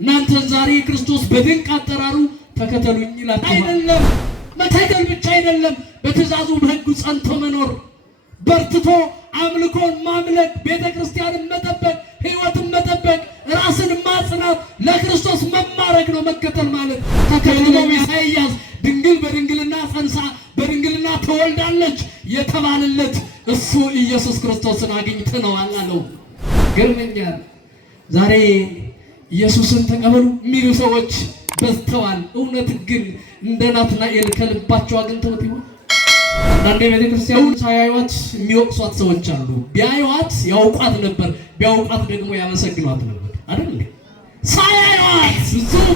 እናንተ ዛሬ ክርስቶስ በድንቅ አጠራሩ ተከተሉኝ ይላል። አይደለም መከተል ብቻ አይደለም፣ በትእዛዙ በሕጉ ጸንቶ መኖር፣ በርትቶ አምልኮን ማምለክ፣ ቤተክርስቲያንን መጠበቅ፣ ሕይወትን መጠበቅ፣ ራስን ማጽናት፣ ለክርስቶስ መማረክ ነው መከተል ማለት። ተከትሎ ኢሳይያስ ድንግል በድንግልና ጸንሳ በድንግልና ተወልዳለች የተባለለት እሱ ኢየሱስ ክርስቶስን አግኝተነዋል አለው። ገርመኛል። ዛሬ ኢየሱስን ተቀበሉ የሚሉ ሰዎች በዝተዋል። እውነት ግን እንደ ናትናኤል ከልባቸው አግኝተውት ይሆን? አንዳንዴ ቤተክርስቲያን ሳያዩዋት የሚወቅሷት ሰዎች አሉ። ቢያዩዋት ያውቋት ነበር፣ ቢያውቋት ደግሞ ያመሰግኗት ነበር አይደል? ሳያዩዋት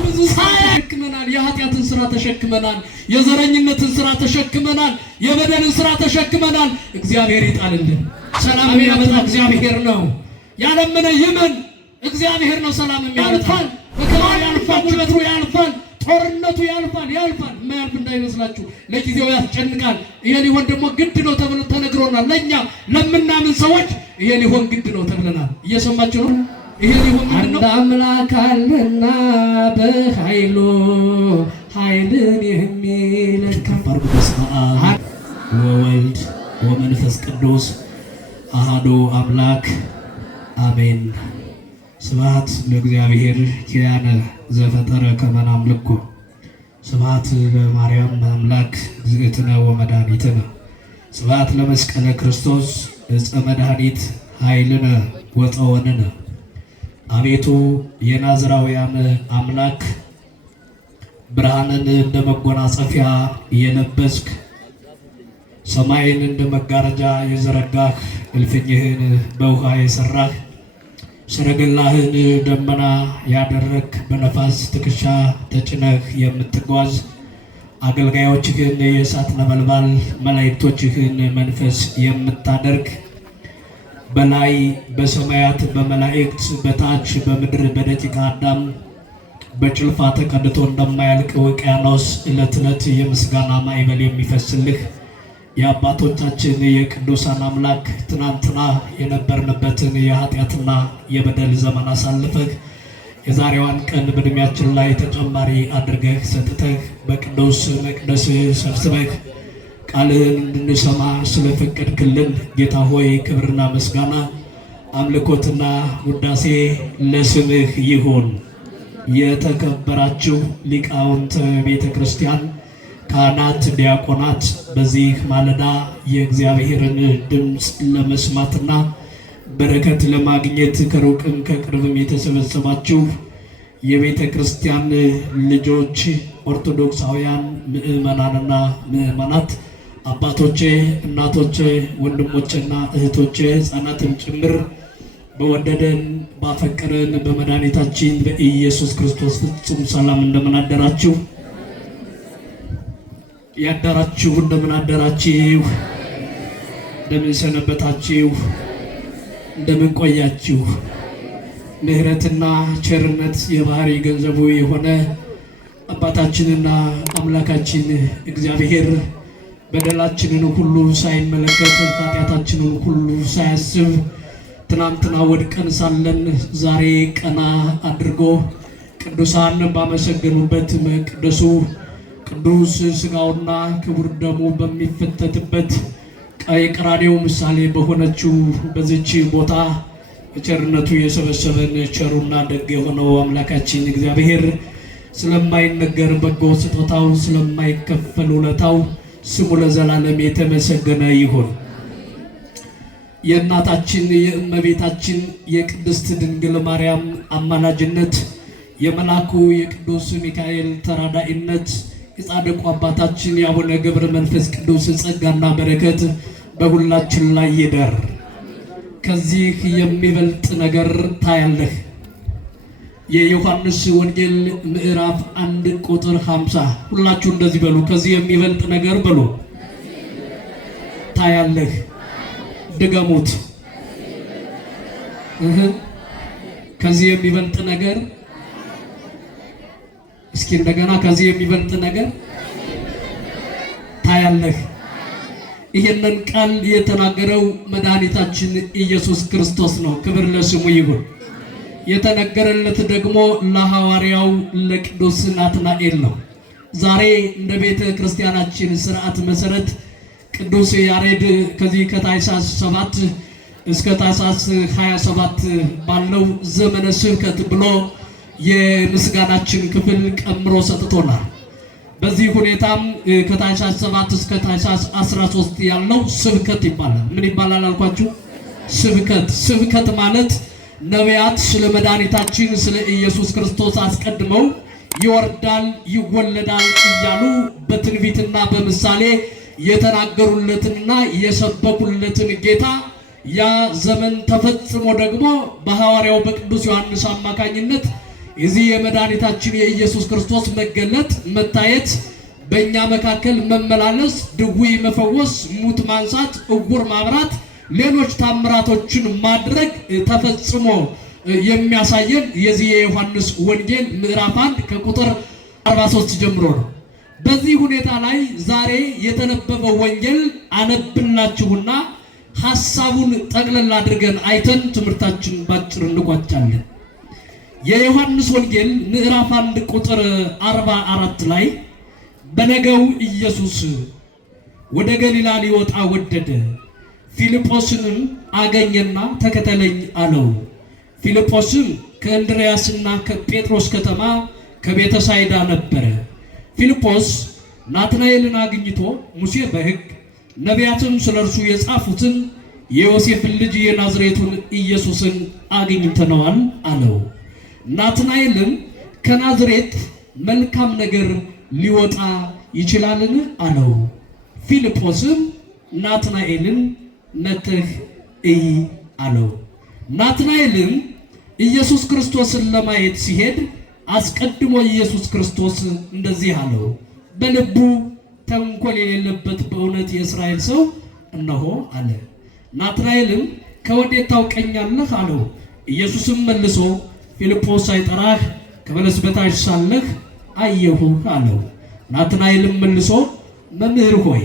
ብዙ ተሸክመናል። የኃጢአትን ስራ ተሸክመናል፣ የዘረኝነትን ስራ ተሸክመናል፣ የበደልን ስራ ተሸክመናል። እግዚአብሔር ይጣልልን። ሰላም የሚያመጣ እግዚአብሔር ነው። ያለመነ ይመን እግዚአብሔር ነው ሰላም የሚያመጣ። መከራው ያልፋል፣ ችግሩ ያልፋል፣ ጦርነቱ ያልፋል። የማያልፍ እንዳይመስላችሁ፣ ለጊዜው ያስጨንቃል። ይሄ ሊሆን ደግሞ ግድ ነው ተብሎ ተነግሮናል። ለኛ ለምናምን ሰዎች ይሄ ሊሆን ግድ ነው ተብለናል። እየሰማችሁ ነው? ይሄ ሊሆን ግድ ነው። አንድ አምላክ አለና በኃይሉ ኃይልን የሚለካ በስመ አብ ወወልድ ወመንፈስ ቅዱስ አሐዱ አምላክ አሜን። ስብሐት ለእግዚአብሔር ኪያነ ዘፈጠረ ከመ ናምልኮ ስብሐት ለማርያም አምላክ እግዝእትነ ወመድኃኒትነ ስብሐት ለመስቀለ ክርስቶስ ዕፀ መድኃኒት ኃይልነ ወፀወንነ። አቤቱ የናዝራውያን አምላክ ብርሃንን እንደ መጎናጸፊያ የለበስክ ሰማይን እንደ መጋረጃ የዘረጋህ እልፍኝህን በውሃ የሰራህ ሰረገላህን ደመና ያደረክ በነፋስ ትከሻ ተጭነህ የምትጓዝ አገልጋዮችህን የእሳት ነበልባል መላእክቶችህን መንፈስ የምታደርግ በላይ በሰማያት በመላእክት በታች በምድር በደቂቀ አዳም በጭልፋ ተቀድቶ እንደማያልቅ ውቅያኖስ ዕለት ዕለት የምስጋና ማዕበል የሚፈስልህ የአባቶቻችን የቅዱሳን አምላክ ትናንትና የነበርንበትን የኃጢአትና የበደል ዘመን አሳልፈህ የዛሬዋን ቀን በዕድሜያችን ላይ ተጨማሪ አድርገህ ሰጥተህ በቅዱስ መቅደስህ ሰብስበህ ቃልህን እንድንሰማ ስለፈቀድክልን ጌታ ሆይ ክብርና ምስጋና አምልኮትና ውዳሴ ለስምህ ይሁን። የተከበራችሁ ሊቃውንተ ቤተ ክርስቲያን፣ ካህናት፣ ዲያቆናት በዚህ ማለዳ የእግዚአብሔርን ድምፅ ለመስማትና በረከት ለማግኘት ከሩቅም ከቅርብም የተሰበሰባችሁ የቤተ ክርስቲያን ልጆች፣ ኦርቶዶክሳውያን ምዕመናንና ምዕመናት፣ አባቶቼ፣ እናቶቼ፣ ወንድሞቼና እህቶቼ፣ ሕፃናትም ጭምር በወደደን ባፈቀረን በመድኃኒታችን በኢየሱስ ክርስቶስ ፍጹም ሰላም እንደምን አደራችሁ? ያደራችሁ እንደምን አደራችሁ? እንደምን ሰነበታችሁ? እንደምን ቆያችሁ? ምሕረትና ቸርነት የባህሪ ገንዘቡ የሆነ አባታችንና አምላካችን እግዚአብሔር በደላችንን ሁሉ ሳይመለከት ኃጢአታችንን ሁሉ ሳያስብ ትናንትና ወድቀን ሳለን ዛሬ ቀና አድርጎ ቅዱሳን ባመሰገኑበት መቅደሱ ቅዱስ ሥጋውና ክቡር ደሙ በሚፈተትበት የቀራንዮ ምሳሌ በሆነችው በዚች ቦታ በቸርነቱ የሰበሰበን ቸሩና ደግ የሆነው አምላካችን እግዚአብሔር ስለማይነገር በጎ ስጦታው ስለማይከፈል ውለታው ስሙ ለዘላለም የተመሰገነ ይሁን። የእናታችን የእመቤታችን የቅድስት ድንግል ማርያም አማላጅነት፣ የመልአኩ የቅዱስ ሚካኤል ተራዳኢነት፣ የጻድቁ አባታችን የአቡነ ገብረ መንፈስ ቅዱስ ጸጋና በረከት በሁላችን ላይ ይደር። ከዚህ የሚበልጥ ነገር ታያለህ። የዮሐንስ ወንጌል ምዕራፍ 1 ቁጥር 50 ሁላችሁ እንደዚህ በሉ። ከዚህ የሚበልጥ ነገር በሉ። ታያለህ። ድገሙት። ከዚህ የሚበልጥ ነገር። እስኪ እንደገና ከዚህ የሚበልጥ ነገር ታያለህ። ይሄንን ቃል የተናገረው መድኃኒታችን ኢየሱስ ክርስቶስ ነው። ክብር ለስሙ ይሁን። የተነገረለት ደግሞ ለሐዋርያው ለቅዱስ ናትናኤል ነው። ዛሬ እንደ ቤተ ክርስቲያናችን ሥርዓት መሰረት ቅዱስ ያሬድ ከዚህ ከታኅሳስ 7 እስከ ታኅሳስ 27 ባለው ዘመነ ስብከት ብሎ የምስጋናችን ክፍል ቀምሮ ሰጥቶናል። በዚህ ሁኔታም ከታኅሳስ 7 እስከ ታኅሳስ 13 ያለው ስብከት ይባላል። ምን ይባላል አልኳችሁ? ስብከት። ስብከት ማለት ነቢያት ስለ መድኃኒታችን ስለ ኢየሱስ ክርስቶስ አስቀድመው ይወርዳል ይወለዳል እያሉ በትንቢትና በምሳሌ የተናገሩለትንና የሰበኩለትን ጌታ ያ ዘመን ተፈጽሞ ደግሞ በሐዋርያው በቅዱስ ዮሐንስ አማካኝነት የዚህ የመድኃኒታችን የኢየሱስ ክርስቶስ መገለጥ መታየት፣ በእኛ መካከል መመላለስ፣ ድውይ መፈወስ፣ ሙት ማንሳት፣ ዕውር ማብራት፣ ሌሎች ታምራቶችን ማድረግ ተፈጽሞ የሚያሳየን የዚህ የዮሐንስ ወንጌል ምዕራፍ 1 ከቁጥር 43 ጀምሮ ነው። በዚህ ሁኔታ ላይ ዛሬ የተነበበው ወንጌል አነብላችሁና ሐሳቡን ጠቅለል አድርገን አይተን ትምህርታችን ባጭር እንቋጫለን። የዮሐንስ ወንጌል ምዕራፍ 1 ቁጥር 44 ላይ በነገው ኢየሱስ ወደ ገሊላ ሊወጣ ወደደ፣ ፊልጶስንም አገኘና ተከተለኝ አለው። ፊልጶስም ከእንድርያስና ከጴጥሮስ ከተማ ከቤተሳይዳ ነበረ። ፊልጶስ ናትናኤልን አግኝቶ ሙሴ በሕግ ነቢያትም ስለ እርሱ የጻፉትን የዮሴፍን ልጅ የናዝሬቱን ኢየሱስን አግኝተነዋል አለው። ናትናኤልም ከናዝሬት መልካም ነገር ሊወጣ ይችላልን አለው። ፊልጶስም ናትናኤልን መጥተህ እይ አለው። ናትናኤልም ኢየሱስ ክርስቶስን ለማየት ሲሄድ አስቀድሞ ኢየሱስ ክርስቶስ እንደዚህ አለው፣ በልቡ ተንኮል የሌለበት በእውነት የእስራኤል ሰው እነሆ አለ። ናትናኤልም ከወዴት ታውቀኛለህ አለው። ኢየሱስም መልሶ ፊልጶስ ሳይጠራህ ከበለስ በታች ሳለህ አየሁህ አለው። ናትናኤልም መልሶ መምህር ሆይ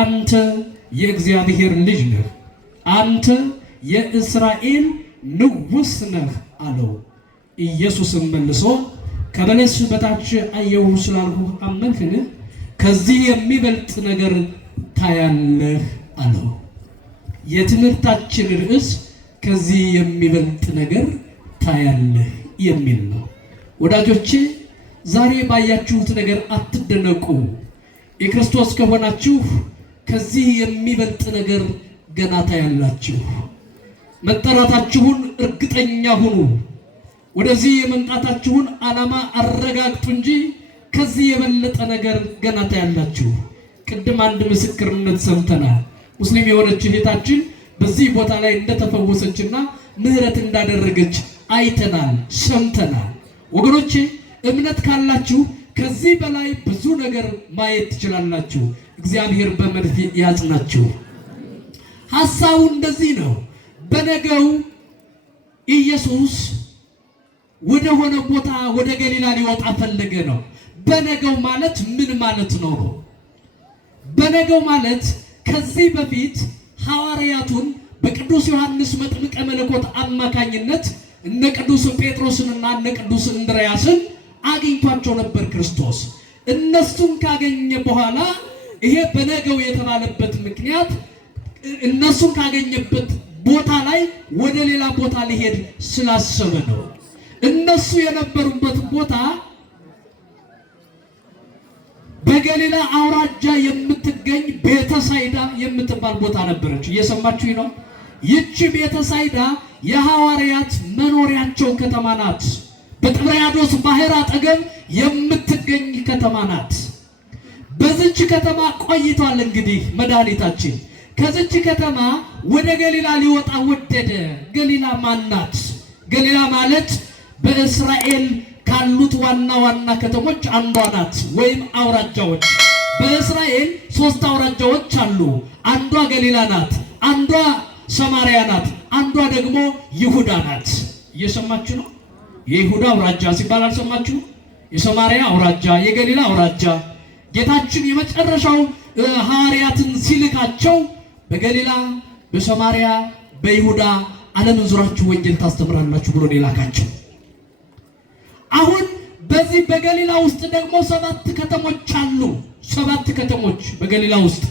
አንተ የእግዚአብሔር ልጅ ነህ፣ አንተ የእስራኤል ንጉሥ ነህ አለው። ኢየሱስም መልሶ ከበለስ በታች አየሁ ስላልሁህ አመንህን? ከዚህ የሚበልጥ ነገር ታያለህ አለው። የትምህርታችን ርዕስ ከዚህ የሚበልጥ ነገር ታያለህ የሚል ነው። ወዳጆቼ ዛሬ ባያችሁት ነገር አትደነቁ። የክርስቶስ ከሆናችሁ ከዚህ የሚበልጥ ነገር ገና ታያላችሁ። መጠራታችሁን እርግጠኛ ሁኑ። ወደዚህ የመምጣታችሁን ዓላማ አረጋግጡ እንጂ ከዚህ የበለጠ ነገር ገና ታያላችሁ። ቅድም አንድ ምስክርነት ሰምተናል። ሙስሊም የሆነች እህታችን በዚህ ቦታ ላይ እንደተፈወሰችና ምህረት እንዳደረገች አይተናል፣ ሰምተናል። ወገኖቼ እምነት ካላችሁ ከዚህ በላይ ብዙ ነገር ማየት ትችላላችሁ። እግዚአብሔር በመድፍ ያጽናችሁ። ሐሳቡ እንደዚህ ነው። በነገው ኢየሱስ ወደ ሆነ ቦታ ወደ ገሊላ ሊወጣ ፈለገ ነው። በነገው ማለት ምን ማለት ነው? በነገው ማለት ከዚህ በፊት ሐዋርያቱን በቅዱስ ዮሐንስ መጥምቀ መለኮት አማካኝነት እነ ቅዱስ ጴጥሮስንና እነ ቅዱስ እንድርያስን አግኝቷቸው ነበር ክርስቶስ። እነሱን ካገኘ በኋላ ይሄ በነገው የተባለበት ምክንያት እነሱን ካገኘበት ቦታ ላይ ወደ ሌላ ቦታ ሊሄድ ስላሰበ ነው። እነሱ የነበሩበት ቦታ በገሊላ አውራጃ የምትገኝ ቤተሳይዳ የምትባል ቦታ ነበረች። እየሰማችሁ ነው? ይህች ቤተሳይዳ የሐዋርያት መኖሪያቸው ከተማ ናት። በጥብርያዶስ ባህር አጠገብ የምትገኝ ከተማ ናት። በዚች ከተማ ቆይቷል። እንግዲህ መድኃኒታችን ከዚች ከተማ ወደ ገሊላ ሊወጣ ወደደ። ገሊላ ማን ናት? ገሊላ ማለት በእስራኤል ካሉት ዋና ዋና ከተሞች አንዷ ናት፣ ወይም አውራጃዎች። በእስራኤል 3 አውራጃዎች አሉ። አንዷ ገሊላ ናት፣ አንዷ ሰማርያ ናት፣ አንዷ ደግሞ ይሁዳ ናት። እየሰማችሁ ነው? የይሁዳ አውራጃ ሲባል አልሰማችሁ? የሰማርያ አውራጃ፣ የገሊላ አውራጃ። ጌታችን የመጨረሻው ሐዋርያትን ሲልካቸው በገሊላ፣ በሰማርያ፣ በይሁዳ ዓለምን ዙራችሁ ወንጌል ታስተምራላችሁ ብሎ ላካቸው። አሁን በዚህ በገሊላ ውስጥ ደግሞ 7 ከተሞች አሉ። 7 ከተሞች በገሊላ ውስጥ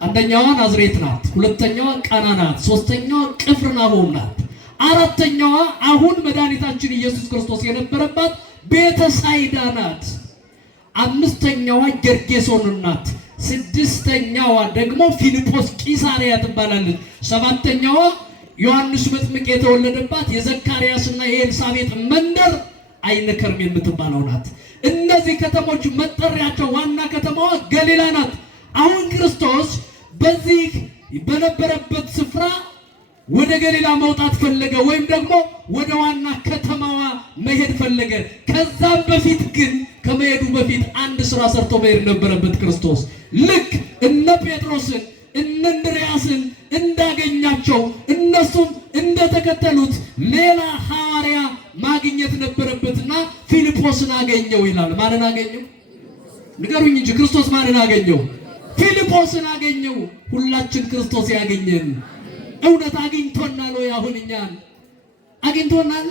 አንደኛዋ ናዝሬት ናት፣ ሁለተኛዋ ቃና ናት፣ ሶስተኛዋ ቅፍርናሆም ናት፣ አራተኛዋ አሁን መድኃኒታችን ኢየሱስ ክርስቶስ የነበረባት ቤተሳይዳ ናት፣ አምስተኛዋ ጌርጌሶን ናት፣ ስድስተኛዋ ደግሞ ፊልጶስ ቂሳሪያ ትባላለች፣ ሰባተኛዋ ዮሐንስ መጥምቅ የተወለደባት የዘካርያስና የኤልሳቤጥ መንደር አይነ ከርም የምትባለው ናት። እነዚህ ከተሞች መጠሪያቸው ዋና ከተማዋ ገሊላ ናት። አሁን ክርስቶስ በዚህ በነበረበት ስፍራ ወደ ገሊላ መውጣት ፈለገ፣ ወይም ደግሞ ወደ ዋና ከተማዋ መሄድ ፈለገ። ከዛም በፊት ግን ከመሄዱ በፊት አንድ ስራ ሰርቶ መሄድ ነበረበት ክርስቶስ። ልክ እነ ጴጥሮስን እነ እንድርያስን እንዳገኛቸው እነሱም እንደተከተሉት ሌላ ሐዋርያ ማግኘት ነበረበትና ፊልጶስን አገኘው ይላል። ማንን አገኘው? ንገሩኝ እንጂ ክርስቶስ ማንን አገኘው? ፊልጶስን አገኘው። ሁላችን ክርስቶስ ያገኘን እውነት አግኝቶናል ወይ? አሁን እኛን አግኝቶናል?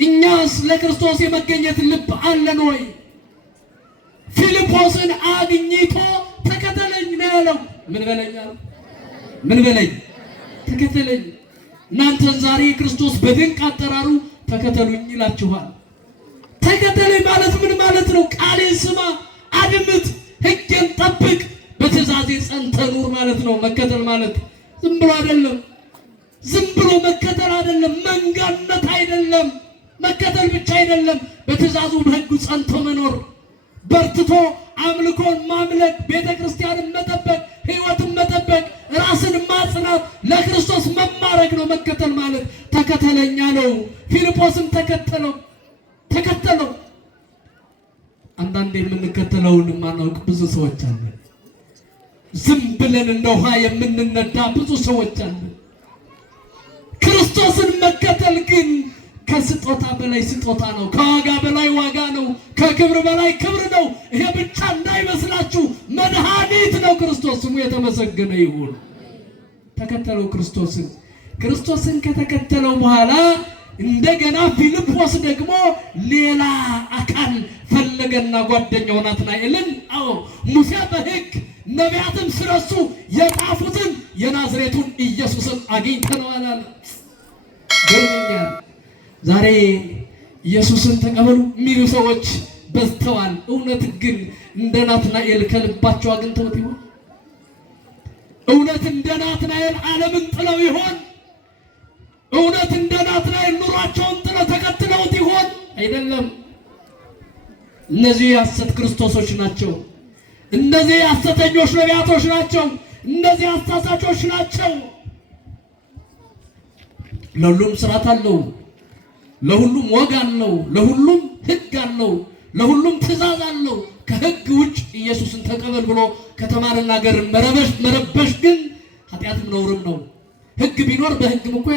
እኛስ ለክርስቶስ የመገኘት ልብ አለን ወይ? ፊልጶስን አግኝቶ ተከተለኝ ነው ያለው። ምን በለኝ? ምን በለኝ? ተከተለኝ። እናንተን ዛሬ ክርስቶስ በድንቅ አጠራሩ ተከተሉኝ ይላችኋል። ተከተለኝ ማለት ምን ማለት ነው? ቃሌን ስማ፣ አድምጥ፣ ሕጌን ጠብቅ፣ በትእዛዜ ጸንተህ ኑር ማለት ነው። መከተል ማለት ዝም ብሎ አይደለም። ዝም ብሎ መከተል አይደለም። መንጋነት አይደለም። መከተል ብቻ አይደለም። በትእዛዙ በሕጉ ጸንቶ መኖር፣ በርትቶ አምልኮን ማምለክ፣ ቤተክርስቲያንን መጠበቅ፣ ሕይወትን መጠበቅ፣ ራስን ማጽናት፣ ለክርስቶስ መማረክ ነው መከተል ማለት። ተከተለኛ ነው። ፊልጶስን ተከተለው። አንዳንዴ የምንከተለውን ማናውቅ ብዙ ሰዎች አለን። ዝም ብለን እንደ ውሃ የምንነዳ ብዙ ሰዎች አለን። ክርስቶስን መከተል ግን ከስጦታ በላይ ስጦታ ነው። ከዋጋ በላይ ዋጋ ነው። ከክብር በላይ ክብር ነው። ይሄ ብቻ እንዳይመስላችሁ መድኃኒት ነው። ክርስቶስ ስሙ የተመሰገነ ይሁን። ተከተለው ክርስቶስን ከተከተለው በኋላ እንደገና ፊልጶስ ደግሞ ሌላ አካል ፈለገና ጓደኛው ናትናኤልን ሙሴ በሕግ ነቢያትም ስለሱ የጻፉትን የናዝሬቱን ኢየሱስን አግኝተነዋል አለ። ገርሞኛል። ዛሬ ኢየሱስን ተቀበሉ የሚሉ ሰዎች በዝተዋል። እውነት ግን እንደ ናትናኤል ከልባቸው አግኝተውት ይሆን? እውነት እንደ ናትናኤል ዓለምን ጥለው ይሆን? እውነት እንደ ናትናኤል ኑሯቸውን ጥለው ተከትለውት ይሆን? አይደለም። እነዚህ የሐሰት ክርስቶሶች ናቸው። እነዚህ ሐሰተኞች ነቢያቶች ናቸው። እነዚህ አሳሳቾች ናቸው። ለሁሉም ስርዓት አለው። ለሁሉም ወግ አለው። ለሁሉም ሕግ አለው። ለሁሉም ትእዛዝ አለው። ከሕግ ውጭ ኢየሱስን ተቀበል ብሎ ከተማና ሀገር መረበሽ ግን ኃጢአትም ነውርም ነው። ሕግ ቢኖር በሕግም እኮ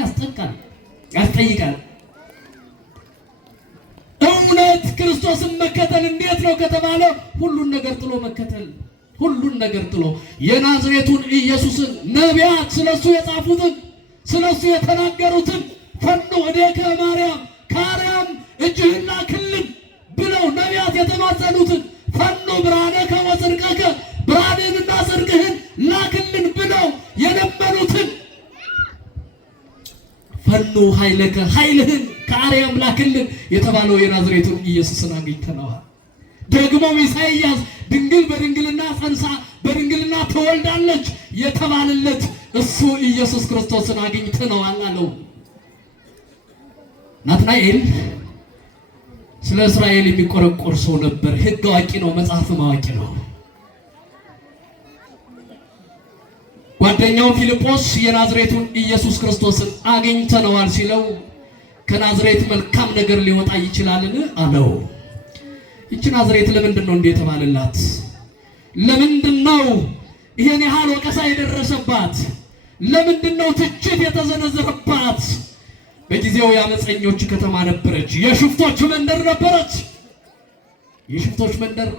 ያስጠይቃል። እውነት ክርስቶስን መከተል እንዴት ነው ከተባለ ሁሉን ነገር ጥሎ መከተል። ሁሉን ነገር ጥሎ የናዝሬቱን ኢየሱስን ነቢያት ስለሱ የጻፉትን ስለሱ የተናገሩትን ፈኖ ወዴከ ማርያም ከአርያም እጅህን ላክልን ብለው ነቢያት የተማጸኑትን ፈኖ ብርሃነከ ወጽድቀከ ብርሃንህንና ጽድቅህን ላክልን ብለው የለመኑትን ፈኖ ኃይለከ ኃይልህን ከአርያም ላክልን የተባለው የናዝሬቱን ኢየሱስን አግኝተነዋል። ደግሞም ኢሳይያስ ድንግል በድንግልና ጸንሳ በድንግልና ትወልዳለች የተባለለት እሱ ኢየሱስ ክርስቶስን አግኝተነዋል አለው። ናትናኤል ስለ እስራኤል የሚቆረቆር ሰው ነበር። ሕግ አዋቂ ነው፣ መጽሐፍም አዋቂ ነው። ጓደኛው ፊልጶስ የናዝሬቱን ኢየሱስ ክርስቶስን አግኝተነዋል ሲለው ከናዝሬት መልካም ነገር ሊወጣ ይችላልን አለው። ይቺ ናዝሬት ለምንድን ነው እንዴ የተባለላት? ለምንድን ነው ይሄን ያህል ወቀሳ የደረሰባት? ለምንድን ነው ትችት የተዘነዘረባት? በጊዜው የአመፀኞች ከተማ ነበረች። የሽፍቶች መንደር ነበረች። የሽፍቶች መንደር፣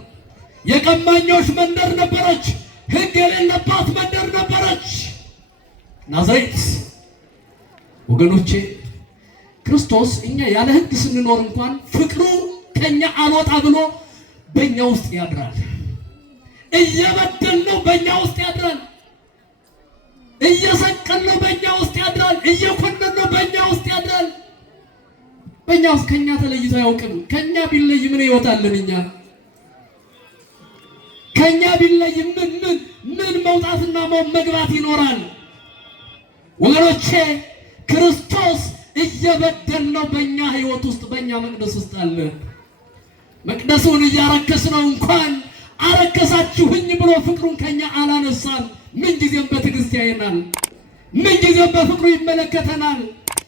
የቀማኞች መንደር ነበረች። ሕግ የሌለባት መንደር ነበረች ናዝሬት። ወገኖቼ ክርስቶስ እኛ ያለ ሕግ ስንኖር እንኳን ፍቅሩ ከኛ አልወጣ ብሎ በእኛ ውስጥ ያድራል። እየበደልነው በእኛ ውስጥ ያድራል። እየሰቀልነው በእኛ ውስጥ ያድራል። እየኮነነው በእኛ ውስጥ ያድራል። በእኛ ውስጥ ከኛ ተለይቶ አያውቅም። ከኛ ቢለይ ምን ይወጣልን? እኛ ከኛ ቢለይ ምን መውጣትና መግባት ይኖራል? ወገኖቼ ክርስቶስ እየበደልነው በእኛ ሕይወት ውስጥ በእኛ መቅደስ ውስጥ አለ። መቅደሱን እያረከስነው እንኳን አረከሳችሁኝ ብሎ ፍቅሩን ከኛ አላነሳም። ምን ጊዜም በትዕግስት ያየናል። ምን ጊዜም በፍቅሩ ይመለከተናል።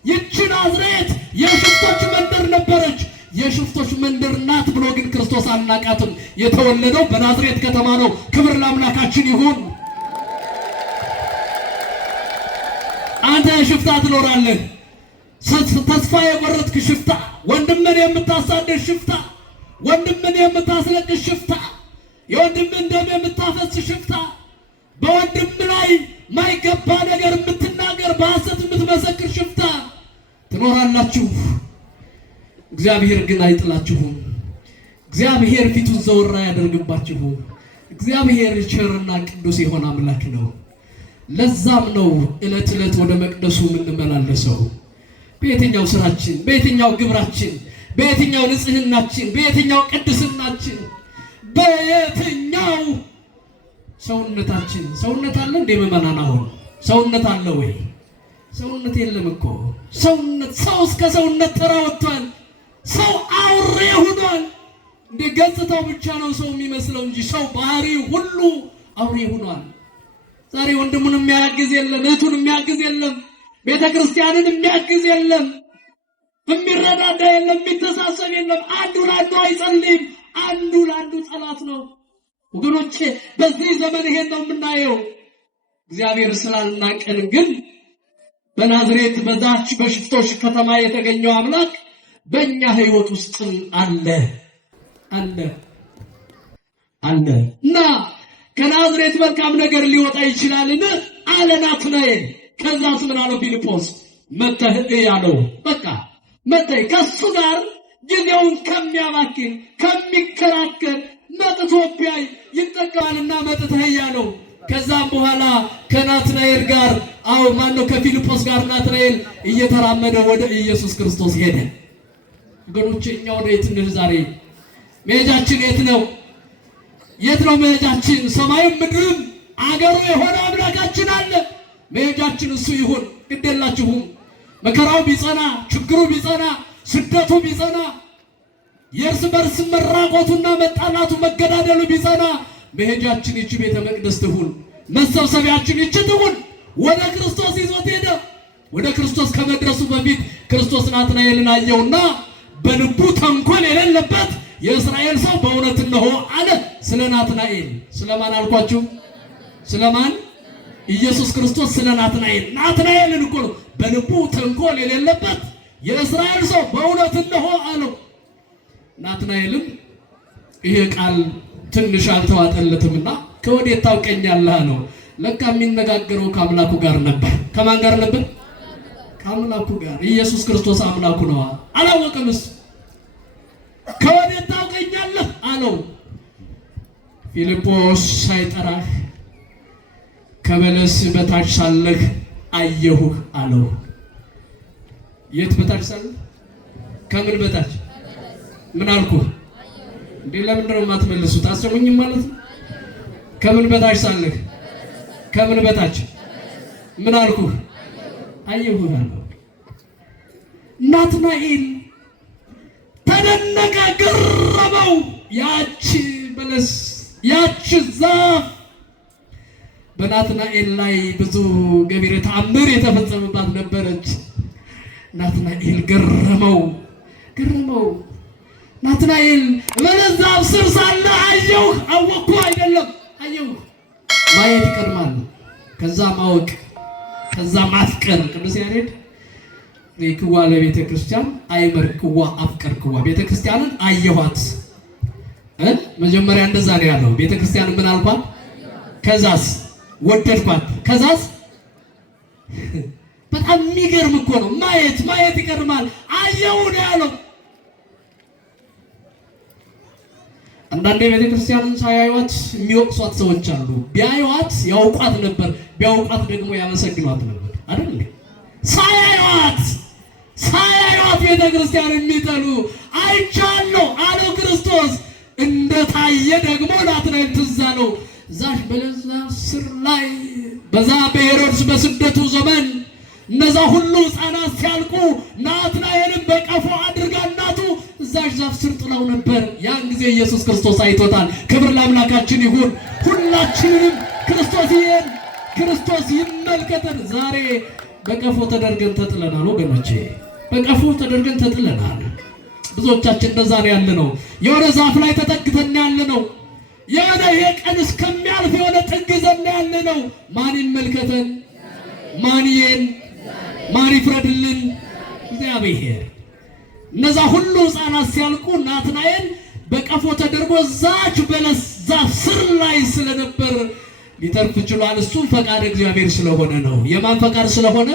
ይህች ናዝሬት የሽፍቶች መንደር ነበረች። የሽፍቶች መንደር ናት ብሎ ግን ክርስቶስ አልናቃትም። የተወለደው በናዝሬት ከተማ ነው። ክብር ለአምላካችን ይሁን። አንተ ሽፍታ ትኖራለህ። ተስፋ የቆረጥክ ሽፍታ፣ ወንድምን የምታሳድድ ሽፍታ፣ ወንድምን የምታስለቅስ ሽፍታ፣ የወንድምን ደም የምታፈስ ሽፍታ፣ በወንድም ላይ ማይገባ ነገር የምትናገር በሐሰት የምትመሰክር ሽፍታ ትኖራላችሁ። እግዚአብሔር ግን አይጥላችሁም። እግዚአብሔር ፊቱን ዘወር አያደርግባችሁም። እግዚአብሔር ቸርና ቅዱስ የሆነ አምላክ ነው። ለዛም ነው ዕለት ዕለት ወደ መቅደሱ የምንመላለሰው። በየትኛው ስራችን፣ በየትኛው ግብራችን፣ በየትኛው ንጽህናችን፣ በየትኛው ቅድስናችን፣ በየትኛው ሰውነታችን። ሰውነት አለ እንዴ ምእመናን? አሁን ሰውነት አለ ወይ? ሰውነት የለም እኮ። ሰው እስከ ሰውነት ተራ ወጥቷል። ሰው አውሬ ሆኗል። እንደ ገጽታው ብቻ ነው ሰው የሚመስለው እንጂ ሰው ባህሪው ሁሉ አውሬ ሆኗል። ዛሬ ወንድሙን የሚያግዝ የለም፣ እህቱን የሚያግዝ የለም፣ ቤተ ክርስቲያንን የሚያግዝ የለም፣ የሚረዳዳ የለም፣ የሚተሳሰብ የለም። አንዱ ለአንዱ አይጸልይም። አንዱ ለአንዱ ጠላት ነው። ወገኖቼ በዚህ ዘመን ይሄን ነው የምናየው። እግዚአብሔር ስላልናቀን ግን በናዝሬት በዛች በሽፍቶች ከተማ የተገኘው አምላክ በእኛ ሕይወት ውስጥ አለ እና ከናዝሬት መልካም ነገር ሊወጣ ይችላልን አለ ናትናኤል። ከዛስ ምን አለው ፊልጶስ? መተህ ያለው በቃ መተህ ከሱ ጋር ጊዜውን ከሚያባክን ከሚከራከር መጥቶ ቢያይ ይጠቀማልና መጥተህ ያለው። ከዛም በኋላ ከናትናኤል ጋር ከፊልጶስ ጋር ናትናኤል እየተራመደ ወደ ኢየሱስ ክርስቶስ ሄደ። ወገኖቼ እኛ ወደ የት እንሂድ ዛሬ? መሄጃችን የት ነው? የት ነው መሄጃችን? ሰማይም ምድርም አገሩ የሆነ አምላካችን አለ። መሄጃችን እሱ ይሁን። ግዴላችሁም መከራው ቢጸና፣ ችግሩ ቢጸና፣ ስደቱ ቢጸና፣ የእርስ በርስ መራቆቱና መጣላቱ መገዳደሉ ቢጸና መሄጃችን ይህች ቤተ መቅደስ ትሁን። መሰብሰቢያችን ይህች ትሁን። ወደ ክርስቶስ ይዞት ሄደ። ወደ ክርስቶስ ከመድረሱ በፊት ክርስቶስ ናትናኤልን አየውና በልቡ ተንኮል የሌለበት የእስራኤል ሰው በእውነት እነሆ አለ። ስለ ናትናኤል ስለማን አልኳችሁ? ስለማን? ኢየሱስ ክርስቶስ ስለ ናትናኤልን እኮ ነው። በልቡ ተንኮል የሌለበት የእስራኤል ሰው በእውነት እነሆ አለው። ናትናኤልም ይሄ ቃል ትንሽ አልተዋጠለትምና ከወዴት ታውቀኛለህ አለው። ለካ የሚነጋገረው ከአምላኩ ጋር ነበር። ከማን ጋር ነበር? ከአምላኩ ጋር። ኢየሱስ ክርስቶስ አምላኩ ነው። አላወቅም እሱ። ከወዴት ታውቀኛለህ አለው። ፊልጶስ ሳይጠራህ ከበለስ በታች ሳለህ አየሁህ አለው። የት በታች ሳለህ? ከምን በታች? ምን አልኩህ እንዴ? ለምንድን ነው የማትመልሱት? አሰሙኝም ማለት ነው። ከምን በታች ሳለህ? ከምን በታች? ምን አልኩህ? አየሁህ አለው። ናትናኤል ተደነቀ፣ ገረመው። ያቺ በለስ ያቺ ዛፍ በናትናኤል ላይ ብዙ ገቢረ ተአምር የተፈጸመባት ነበረች። ናትናኤል ገረመው። ናትናኤል በለስ ዛፍ ስር ሳለ አየሁህ። አወቅኩ አይደለም፣ አየሁህ። ማየት ይቀድማል፣ ከዛ ማወቅ፣ ከዛ ማፍቀር። ቅዱስ ያሬድ ክዋ ለቤተ ክርስቲያን አይመርክዋ አፍቀርክዋ። ቤተ ክርስቲያንን አየኋት። መጀመሪያ እንደዛ ነው ያለው። ቤተ ክርስቲያንን ምን አልኳት? ከዛስ ወደድኳት። ከዛስ በጣም የሚገርም እኮ ነው። ማየት ይቀርማል። አየው ነው ያለው። አንዳንድ ቤተክርስቲያንን ሳያዩት የሚወቅሷት ሰዎች አሉ። ቢያዩት ያውቋት ነበር፣ ቢያውቋት ደግሞ ያመሰግኗት ነበር አይደል? ሳያዩት ቤተክርስቲያን የሚጠሉ አይቻለሁ አለው ክርስቶስ። እንደታየ ደግሞ ናትናኤል ትዝ አለው። እዛች በለዛ ስር ላይ በዛ በሄሮድስ በስደቱ ዘመን እነዛ ሁሉ ሕፃናት ሲያልቁ ናትናኤልን በቀፎ አድርጋ እናቱ እዛች ዛፍ ስር ጥላው ነበር። ያን ጊዜ ኢየሱስ ክርስቶስ አይቶታል። ክብር ለአምላካችን ይሁን። ሁላችንም ክርስቶስ ይመልከተን። ዛሬ በቀፎ ተደርገን ተጥለናል ወገኖቼ፣ በቀፎ ተደርገን ተጥለናል። ብዙዎቻችን እንደዛ ነው ያለነው። የሆነ ዛፍ ላይ ተጠግተን ያለነው፣ የሆነ የቀን እስከሚያልፍ የሆነ ጥግ ዘን ያለነው። ማን ይመልከተን? ማን ይየን? ማን ይፍረድልን? እግዚአብሔር። እነዛ ሁሉ ሕፃናት ሲያልቁ ናትናኤል በቀፎ ተደርጎ ዛች በለስ ዛፍ ስር ላይ ስለነበር ሊተርፍ ችሏል። እሱም ፈቃድ እግዚአብሔር ስለሆነ ነው። የማን ፈቃድ ስለሆነ?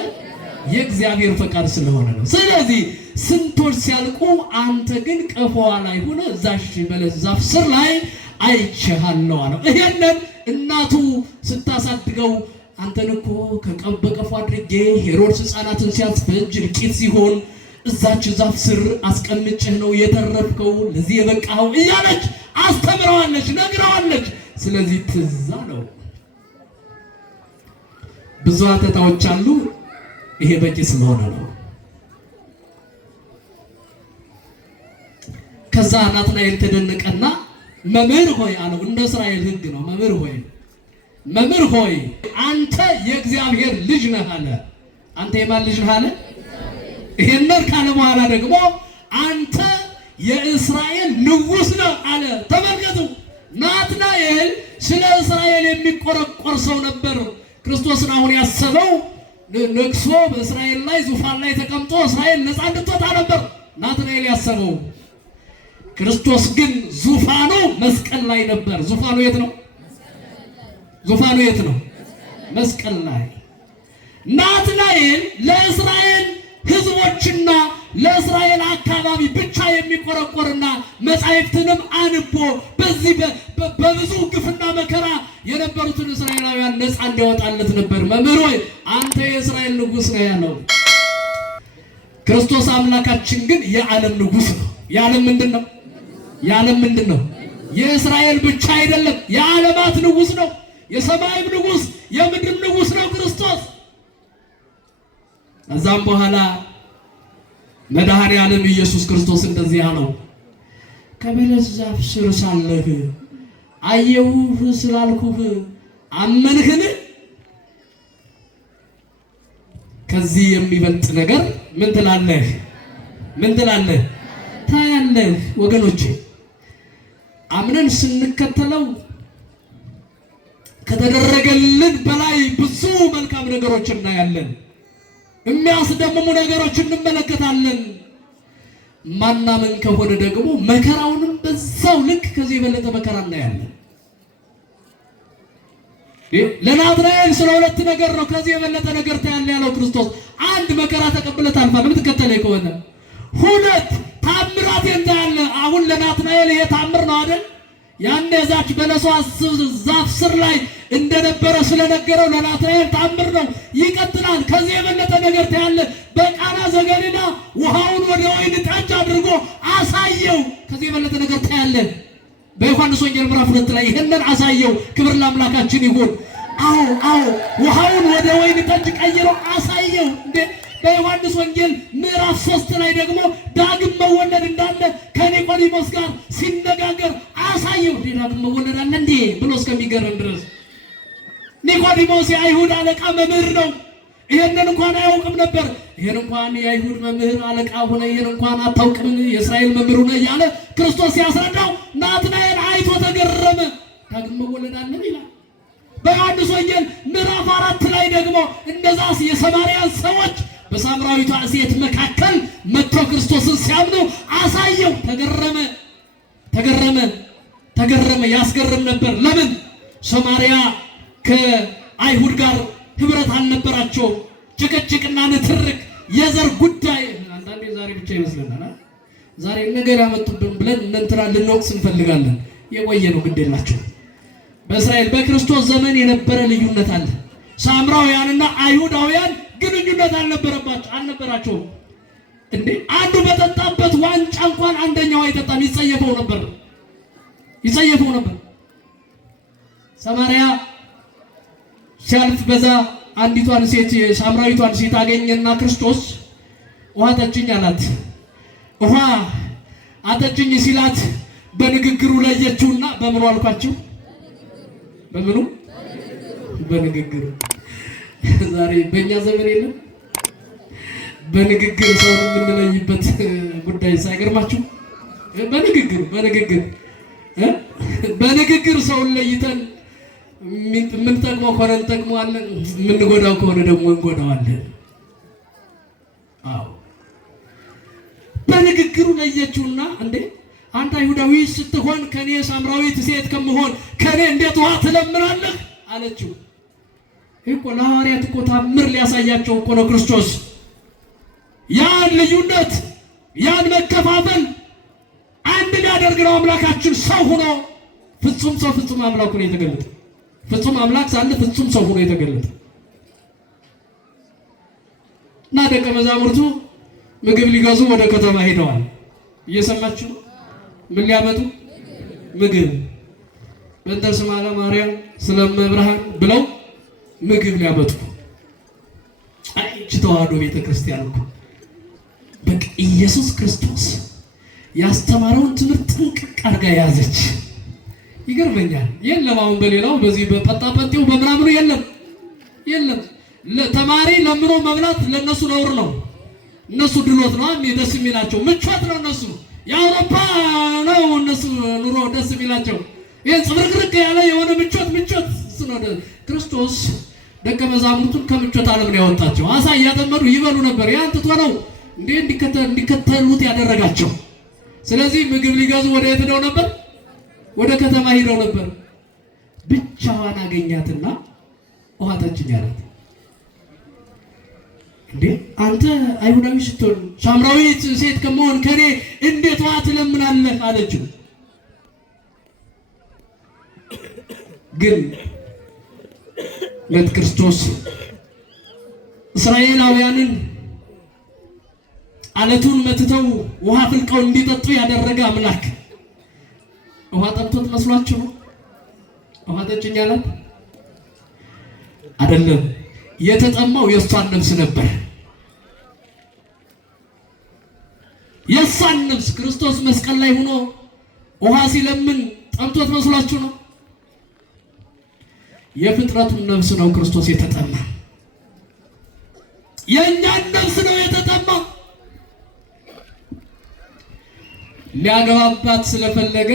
የእግዚአብሔር ፈቃድ ስለሆነ ነው። ስለዚህ ስንቶች ሲያልቁ አንተ ግን ቀፎዋ ላይ ሆነ ዛች በለስ ዛፍ ስር ላይ አይቼሃለሁ አለው። ይሄንን እናቱ ስታሳድገው አንተን እኮ በቀፎ አድርጌ ሄሮድስ ሕፃናትን ሲያስፈጅ እልቂት ሲሆን እዛች ዛፍ ስር አስቀምጬህ ነው የተረፍከው፣ ለዚህ የበቃኸው እያለች አስተምረዋለች፣ ነግረዋለች። ስለዚህ ትዝ አለው። ብዙ አተታዎች አሉ። ይሄ በቂ ስለሆነ ነው። ከዛ ናትናኤል ተደነቀና መምህር ሆይ አለው። እንደ እስራኤል ሕግ ነው። መምህር ሆይ አንተ የእግዚአብሔር ልጅ ነህ አለ። አንተ የማን ልጅ ነህ አለ? ይሄንን ካለ በኋላ ደግሞ አንተ የእስራኤል ንጉሥ ነህ አለ። ተመልከቱ፣ ናትናኤል ስለ እስራኤል የሚቆረቆር ሰው ነበር። ክርስቶስን አሁን ያሰበው ነግሶ በእስራኤል ላይ ዙፋን ላይ ተቀምጦ እስራኤል ነፃ እንድትወጣ ነበር ናትናኤል ያሰበው። ክርስቶስ ግን ዙፋኑ መስቀል ላይ ነበር። ዙፋኑ የት ነው? ዙፋኑ የት ነው? መስቀል ላይ። ናትናኤል ለእስራኤል ሕዝቦችና ለእስራኤል አካባቢ ብቻ የሚቆረቆርና መጻሕፍትንም አንቦ በዚህ በብዙ ግፍና መከራ የነበሩትን እስራኤላውያን ነፃ እንዲያወጣለት ነበር። መምህር ሆይ አንተ የእስራኤል ንጉሥ ነህ ያለው። ክርስቶስ አምላካችን ግን የዓለም ንጉሥ ነው። የዓለም ምንድን ነው? የዓለም ምንድን ነው? የእስራኤል ብቻ አይደለም፣ የዓለማት ንጉሥ ነው። የሰማይም ንጉሥ የምድርም ንጉሥ ነው ክርስቶስ። ከዛም በኋላ መድኃኔዓለም ኢየሱስ ክርስቶስ እንደዚህ አለው፣ ከበለስ ዛፍ ስር ሳለህ አየሁህ ስላልኩህ አመንህን? ከዚህ የሚበልጥ ነገር ምን ትላለህ? ታያለህ። ወገኖቼ አምነን ስንከተለው ከተደረገልን በላይ ብዙ መልካም ነገሮች እናያለን። የሚያስደምሙ ነገሮች እንመለከታለን። ማናመን ከሆነ ደግሞ መከራውንም በዛው ልክ ከዚህ የበለጠ መከራ እናያለን። ለናትናኤል ስለ ሁለት ነገር ነው ከዚህ የበለጠ ነገር ታያለ ያለው ክርስቶስ። አንድ መከራ ተቀብለህ ታልፋለህ የምትከተለኝ ከሆነ። ሁለት ታምራቴን ታያለህ። አሁን ለናትናኤል ይሄ ታምር ነው አይደል? ያን የዛች በለሷ ዛፍ ስር ላይ እንደነበረ ስለነገረው ለናትናኤል ታምር ነው። ይቀጥላል። ከዚህ የበለጠ ነገር ታያለህ። በቃና ዘገሊላ ውሃውን ወደ ወይን ጠጅ አድርጎ አሳየው። ከዚህ የበለጠ ነገር ታያለህ። በዮሐንስ ወንጌል ምዕራፍ 2 ላይ ይሄንን አሳየው። ክብር ለአምላካችን ይሁን። አዎ ውሃውን ወደ ወይን ጠጅ ቀይሮ አሳየው። እንዴ በዮሐንስ ወንጌል ምዕራፍ 3 ላይ ደግሞ ዳግም መወለድ እንዳለ ከኒቆዲሞስ ጋር ሲነጋገር አሳየው። ዳግም መወለድ አለ እንዴ ብሎ እስከሚገርም ድረስ። ኒቆዲሞስ የአይሁድ አለቃ መምህር ነው። ይሄንን እንኳን አያውቅም ነበር። ይሄን እንኳን የአይሁድ መምህር አለቃ ሆነ ይሄን እንኳን አታውቅም የእስራኤል መምህር ሆነ እያለ ክርስቶስ ያስረዳው ናትናኤል አይቶ ተገረመ። ዳግም መወለድ አለ ይላል። በዮሐንስ ወንጌል ምዕራፍ 4 ላይ ደግሞ እነዛስ የሰማርያን ሰዎች በሳምራዊቷ ሴት መካከል መጥቶ ክርስቶስን ሲያምኑ አሳየው። ተገረመ። ያስገርም ነበር። ለምን? ሰማርያ ከአይሁድ ጋር ህብረት አልነበራቸው። ጭቅጭቅና ንትርክ የዘር ጉዳይ አንዳንዴ ዛሬ ብቻ ይመስለናል። ዛሬ ነገር ያመጡብን ብለን እንትና ልንወቅስ እንፈልጋለን። የቆየ ነው ግድ የላቸው። በእስራኤል በክርስቶስ ዘመን የነበረ ልዩነት አለ። ሳምራውያንና አይሁዳውያን ግንኙነት አልነበራቸውም። እንዴ አንዱ በጠጣበት ዋንጫ እንኳን አንደኛው አይጠጣም፣ ይጸየፈው ነበር። ሰማርያ ሲያልፍ በዛ አንዲቷን ሴት ሳምራዊቷን ሴት አገኘና ክርስቶስ ውሃ ጠጭኝ አላት። ውሃ አጠጭኝ ሲላት በንግግሩ ለየችውና በምኑ አልኳችሁ? በንግግሩ። ዛሬ በእኛ ዘመን የለም በንግግር ሰው የምንለይበት ጉዳይ ሳይገርማችሁ? በንግግር ሰውን ለይተን የምንጠቅመው ከሆነ እንጠቅመዋለን፣ የምንጎዳው ከሆነ ደግሞ እንጎዳዋለን። አዎ በንግግሩ ለየችውና እንዴ አንተ አይሁዳዊ ስትሆን ከኔ ሳምራዊት ሴት ከመሆን ከኔ እንዴት ውሃ ትለምናለህ አለችው። እኮ ለሐዋርያት እኮ ታምር ሊያሳያቸው እኮ ነው ክርስቶስ። ያን ልዩነት ያን መከፋፈል አንድ ሊያደርግ ነው አምላካችን ሰው ሆኖ ፍጹም ሰው ፍጹም አምላክ ሆኖ የተገለጠ። ፍጹም አምላክ ሳለ ፍጹም ሰው ሆኖ የተገለጠ እና ደቀ መዛሙርቱ ምግብ ሊገዙ ወደ ከተማ ሄደዋል። እየሰማችሁ ምን ሊያመጡ? ምግብ በእንተ ስማ ለማርያም ስለመብርሃን ብለው ምግብ ሊያመጡ። አይቺ ተዋህዶ ቤተክርስቲያን እኮ በቃ ኢየሱስ ክርስቶስ ያስተማረውን ትምህርት ጥንቅቅ አድርጋ ያዘች። ይገርመኛል። የለም አሁን በሌላው በዚህ በጠጣጠጤው በምናምኑ የለም። ተማሪ ለምኖ መብላት ለነሱ ነውር ነው። እነሱ ድሎት ነው ደስ የሚላቸው፣ ምቾት ነው። እነሱ የአውሮፓ ነው እነሱ ኑሮ ደስ የሚላቸው። ይሄን ጽብርቅርቅ ያለ የሆነ ምቾት እሱ ነው። ክርስቶስ ደቀ መዛሙርቱን ከምቾት ዓለም ነው ያወጣቸው። አሳ እያጠመዱ ይበሉ ነበር። ያን ትቶ ነው እንዴ እንዲከተሉት ያደረጋቸው። ስለዚህ ምግብ ሊገዙ ወደ የት ሄደው ነበር? ወደ ከተማ ሄደው ነበር። ብቻዋን አገኛትና ውሃ ጠጭኝ አላት። እንዴ አንተ አይሁዳዊ ስትሆን ሳምራዊት ሴት ከመሆን ከኔ እንዴት ውሃ ትለምናለህ አለችው። ግን ለክርስቶስ እስራኤላውያንን አለቱን መትተው ውሃ ፍልቀው እንዲጠጡ ያደረገ አምላክ ውሃ ጠጥቶት መስሏችሁ ነው? ውሃ ጠጭኝ አላት አይደለም። የተጠማው የእሷን ነፍስ ነበር። የእሷን ነፍስ ክርስቶስ መስቀል ላይ ሆኖ ውሃ ሲለምን ጠምቶት መስሏችሁ ነው? የፍጥረቱን ነፍስ ነው ክርስቶስ የተጠማ። የእኛን ነፍስ ነው የተጠማ። ሊያገባባት ስለፈለገ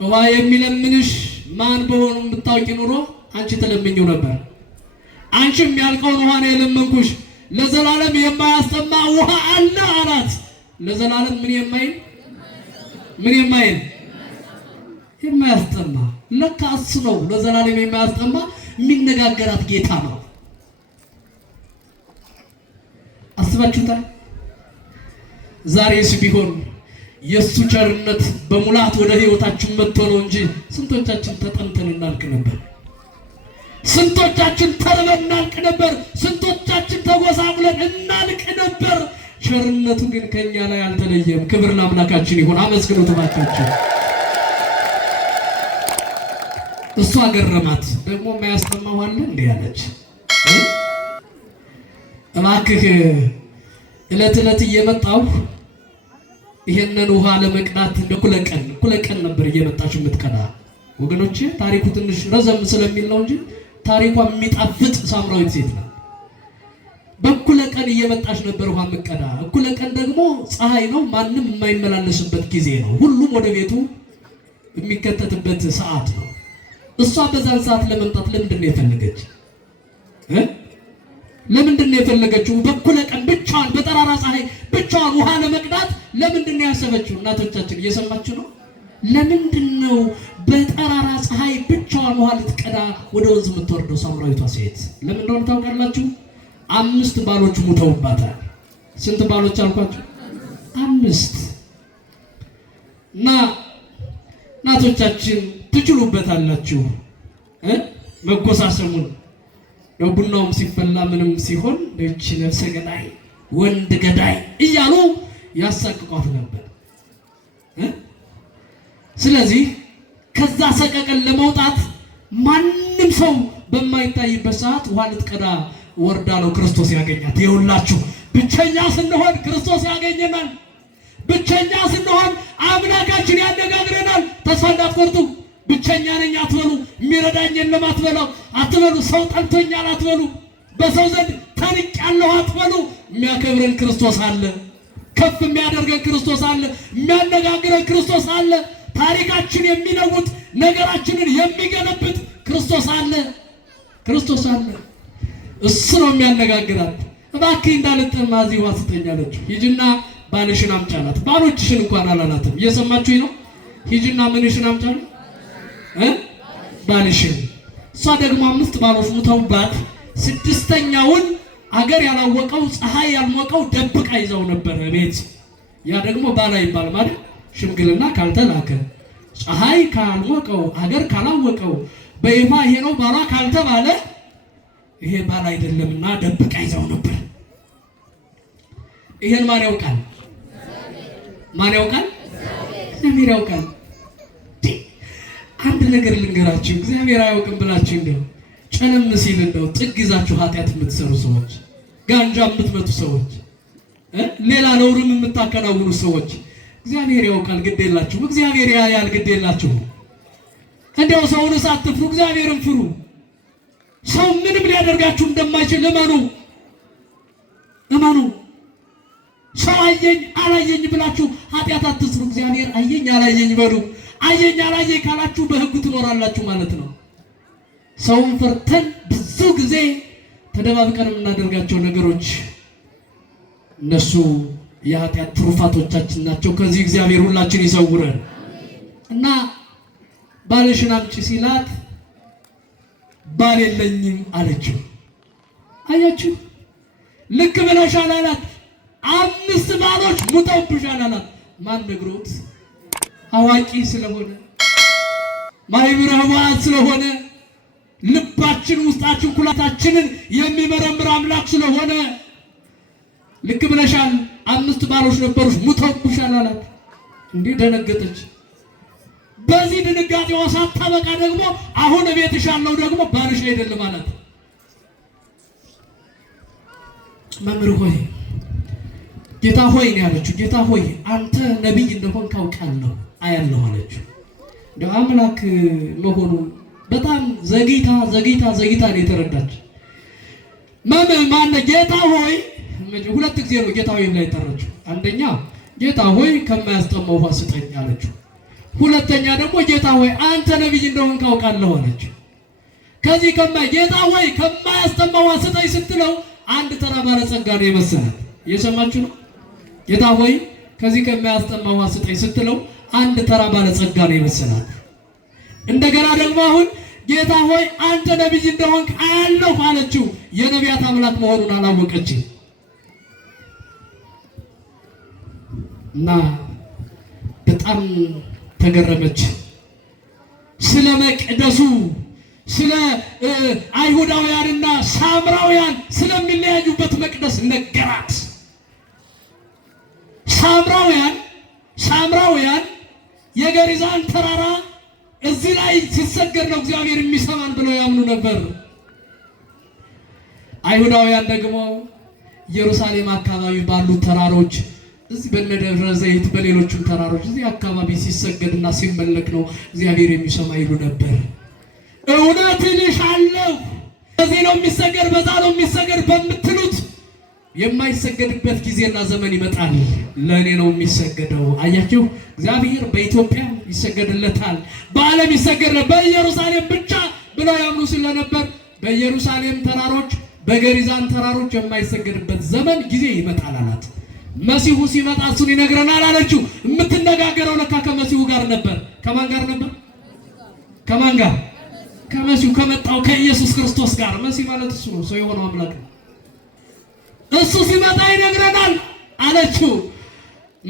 ውሃ የሚለምንሽ ማን በሆኑ ብታውቂ ኑሮ አንቺ ተለምኚው ነበር። አንቺም ያልቀውን ውሃ ነው የለመንኩሽ፣ ለዘላለም የማያስጠማ ውሃ አለ አላት። ለዘላለም ምን የማያስጠማ ለካ እሱ ነው። ለዘላለም የማያስጠማ የሚነጋገራት ጌታ ነው። አስባችሁታል? ዛሬስ ቢሆን የእሱ ቸርነት በሙላት ወደ ህይወታችን መጥቶ ነው እንጂ ስንቶቻችን ተጠምተን እናልቅ ነበር። ስንቶቻችን ተርበን እናልቅ ነበር። ስንቶቻችን ተጎሳቁለን እናልቅ ነበር። ቸርነቱ ግን ከኛ ላይ አልተለየም። ክብር ለአምላካችን ይሁን። አመስግኑት እባካችሁ። እሷ ገረማት። ደግሞ የማያስጠማው አለ እንዴ አለች። እባክህ ዕለት እየመጣሁ ይሄንን ውሃ ለመቅዳት እኩለ ቀን ነበር እየመጣች የምትቀዳ። ወገኖቼ ታሪኩ ትንሽ ረዘም ስለሚል ነው እንጂ ታሪኳ የሚጣፍጥ ሳምራዊት ሴት ነው። በእኩለ ቀን እየመጣች ነበር ውሃ የምትቀዳ። እኩለ ቀን ደግሞ ፀሐይ ነው፣ ማንም የማይመላለስበት ጊዜ ነው። ሁሉም ወደ ቤቱ የሚከተትበት ሰዓት ነው። እሷ በዛን ሰዓት ለመምጣት ለምንድን ነው የፈለገች? ለምንድን ነው የፈለገችው? በእኩለ ቀን ብቻዋን በጠራራ ፀሐይ ብቻዋን ውሃ ለመቅዳት ለምንድን ነው ያሰበችው? እናቶቻችን እየሰማችሁ ነው? ለምንድን ነው በጠራራ ፀሐይ ብቻዋን ውሃ ልትቀዳ ወደ ወንዝ የምትወርደው ሳምራዊቷ ሴት? ለምን እንደሆነ ታውቃላችሁ? 5 ባሎች ሙተውባታል። ስንት ባሎች አልኳችሁ? 5። እና እናቶቻችን ትችሉበታላችሁ መጎሳሰሙን። ቡናውም ሲፈላ ምንም ሲሆን እቺ ነፍሰ ገዳይ ወንድ ገዳይ እያሉ ያሳቅቋት ነበር። ስለዚህ ከዛ ሰቀቀን ለመውጣት ማንም ሰው በማይታይበት ሰዓት ውሃ ልትቀዳ ወርዳ ነው ክርስቶስ ያገኛት። ይኸውላችሁ ብቸኛ ስንሆን ክርስቶስ ያገኘናል። ብቸኛ ስንሆን አምላካችን ያነጋግረናል። ተስፋ እንዳትቆርጡ። ብቸኛ ነኝ አትበሉ። የሚረዳኝ የለም አትበሉ። ሰው ጠልቶኛል አትበሉ። በሰው ዘንድ ተንቄያለሁ አትበሉ። የሚያከብረን ክርስቶስ አለ። ከፍ የሚያደርገን ክርስቶስ አለ። የሚያነጋግረን ክርስቶስ አለ። ታሪካችን የሚለውጥ ነገራችንን የሚገለብጥ ክርስቶስ አለ። እሱ ነው የሚያነጋግራት። እባክህ እንዳልጠማ እዚህ ውሃ ስጠኝ አለችው። ሂጂና ባልሽን አምጫላት። ባሎችሽን እንኳን አላላትም። እየሰማችሁኝ ነው? ሂጂና ምንሽን አምጫላት? ባልሽን። እሷ ደግሞ 5 ባሎች ሙተውባት 6ኛውን አገር ያላወቀው ፀሐይ ያልሞቀው ደብቃ ይዘው ነበር ቤት። ያ ደግሞ ባላ ይባል ማለት ሽምግልና ካልተላከ ፀሐይ ካልሞቀው አገር ካላወቀው በይፋ ይሄ ነው ባሏ ካልተባለ ይሄ ባል አይደለምና ደብቃ ይዘው ነበር። ይሄን ማን ያውቃል? እግዚአብሔር ያውቃል። አንድ ነገር ልንገራችሁ፣ እግዚአብሔር አያውቅም ብላችሁ እንደው ጨለም ሲል እንደው ጥግ ይዛችሁ ኃጢአት የምትሰሩ ሰዎች፣ ጋንጃ የምትመቱ ሰዎች፣ ሌላ ነውርም የምታከናውኑ ሰዎች እግዚአብሔር ያውቃል፣ ግድ የላችሁ። እግዚአብሔር ያያል፣ ግድ የላችሁ። እንዲያው ሰውን ሳትፍሩ እግዚአብሔርን ፍሩ። ሰው ምንም ሊያደርጋችሁ እንደማይችል እመኑ። ሰው አየኝ አላየኝ ብላችሁ ኃጢአት አትስሩ። እግዚአብሔር አየኝ አላየኝ በሉ። አየኝ አላየኝ ካላችሁ በሕጉ ትኖራላችሁ ማለት ነው። ሰውን ፈርተን ብዙ ጊዜ ተደባብቀን የምናደርጋቸው ነገሮች እነሱ የኃጢአት ትሩፋቶቻችን ናቸው። ከዚህ እግዚአብሔር ሁላችን ይሰውረን። እና ባልሽን አምጪ ሲላት ባል የለኝም አለችው። አያችሁ፣ ልክ ብለሻል አላት። 5 ባሎች ሙተውብሻል አላት። ማን ነግሮት? አዋቂ ስለሆነ ማይብረ ሕዋት ስለሆነ ልባችን ውስጣችን ኩላታችንን የሚመረምር አምላክ ስለሆነ ልክ ብለሻል፣ 5 ባሎች ነበሩሽ ሙተውብሻል አላት። እንዴ ደነገጠች። በዚህ ድንጋጤዋ ሳታበቃ ደግሞ አሁን ቤትሽ ያለው ደግሞ ባልሽ አይደለም አላት። መምህር ሆይ ጌታ ሆይ ነው ያለችው። ጌታ ሆይ አንተ ነቢይ እንደሆን ካውቃለሁ አያለሁ አለችው። እንደው አምላክ መሆኑን በጣም ዘግይታ ነው የተረዳች። ማን ጌታ ሆይ 2 ጊዜ ነው ጌታ ሆይ ላይ ተረዳች። አንደኛ ጌታ ሆይ ከማያስጠማው ውሃ ስጠኝ አለችው። ሁለተኛ ደግሞ ጌታ ሆይ አንተ ነቢይ እንደሆን ካውቃለሁ አለችው። ከዚህ ጌታ ሆይ ከማያስጠማው ውሃ ስጠኝ ስትለው አንድ ተራ ባለጸጋ ነው የመሰላት። እየሰማችሁ ነው? ጌታ ሆይ ከዚህ ከማያስጠማው ውሃ ስጠኝ ስትለው አንድ ተራ ባለጸጋ ነው የመሰላት። እንደገና ደግሞ አሁን ጌታ ሆይ አንተ ነቢይ እንደሆንክ አያለሁ አለችው። የነቢያት አምላክ መሆኑን አላወቀችም እና በጣም ተገረመች። ስለ መቅደሱ፣ ስለ አይሁዳውያንና ሳምራውያን ስለሚለያዩበት መቅደስ ነገራት። ሳምራውያን የገሪዛን ተራራ እዚህ ላይ ሲሰገድ ነው እግዚአብሔር የሚሰማን ብለው ያምኑ ነበር። አይሁዳውያን ደግሞ ኢየሩሳሌም አካባቢ ባሉ ተራሮች እዚህ በነደብረ ዘይት በሌሎችም ተራሮች እዚህ አካባቢ ሲሰገድና ሲመለክ ነው እግዚአብሔር የሚሰማ ይሉ ነበር። እውነት እልሻለሁ በዚህ ነው የሚሰገድ በዛ ነው የሚሰገድ በምትሉት የማይሰገድበት ጊዜና ዘመን ይመጣል። ለእኔ ነው የሚሰገደው። አያችሁ፣ እግዚአብሔር በኢትዮጵያ ይሰገድለታል፣ በዓለም ይሰገድለታል። በኢየሩሳሌም ብቻ ብለው ያምኑ ስለነበር በኢየሩሳሌም ተራሮች በገሪዛን ተራሮች የማይሰገድበት ዘመን ጊዜ ይመጣል አላት። መሲሁ ሲመጣ እሱን ይነግረናል አለችው። የምትነጋገረው ለካ ከመሲሁ ጋር ነበር። ከማን ጋር? ከመሲሁ ከመጣው ከኢየሱስ ክርስቶስ ጋር። መሲህ ማለት እሱ ነው፣ ሰው የሆነው አምላክ ነው። እሱ ሲመጣ ይነግረናል አለችው።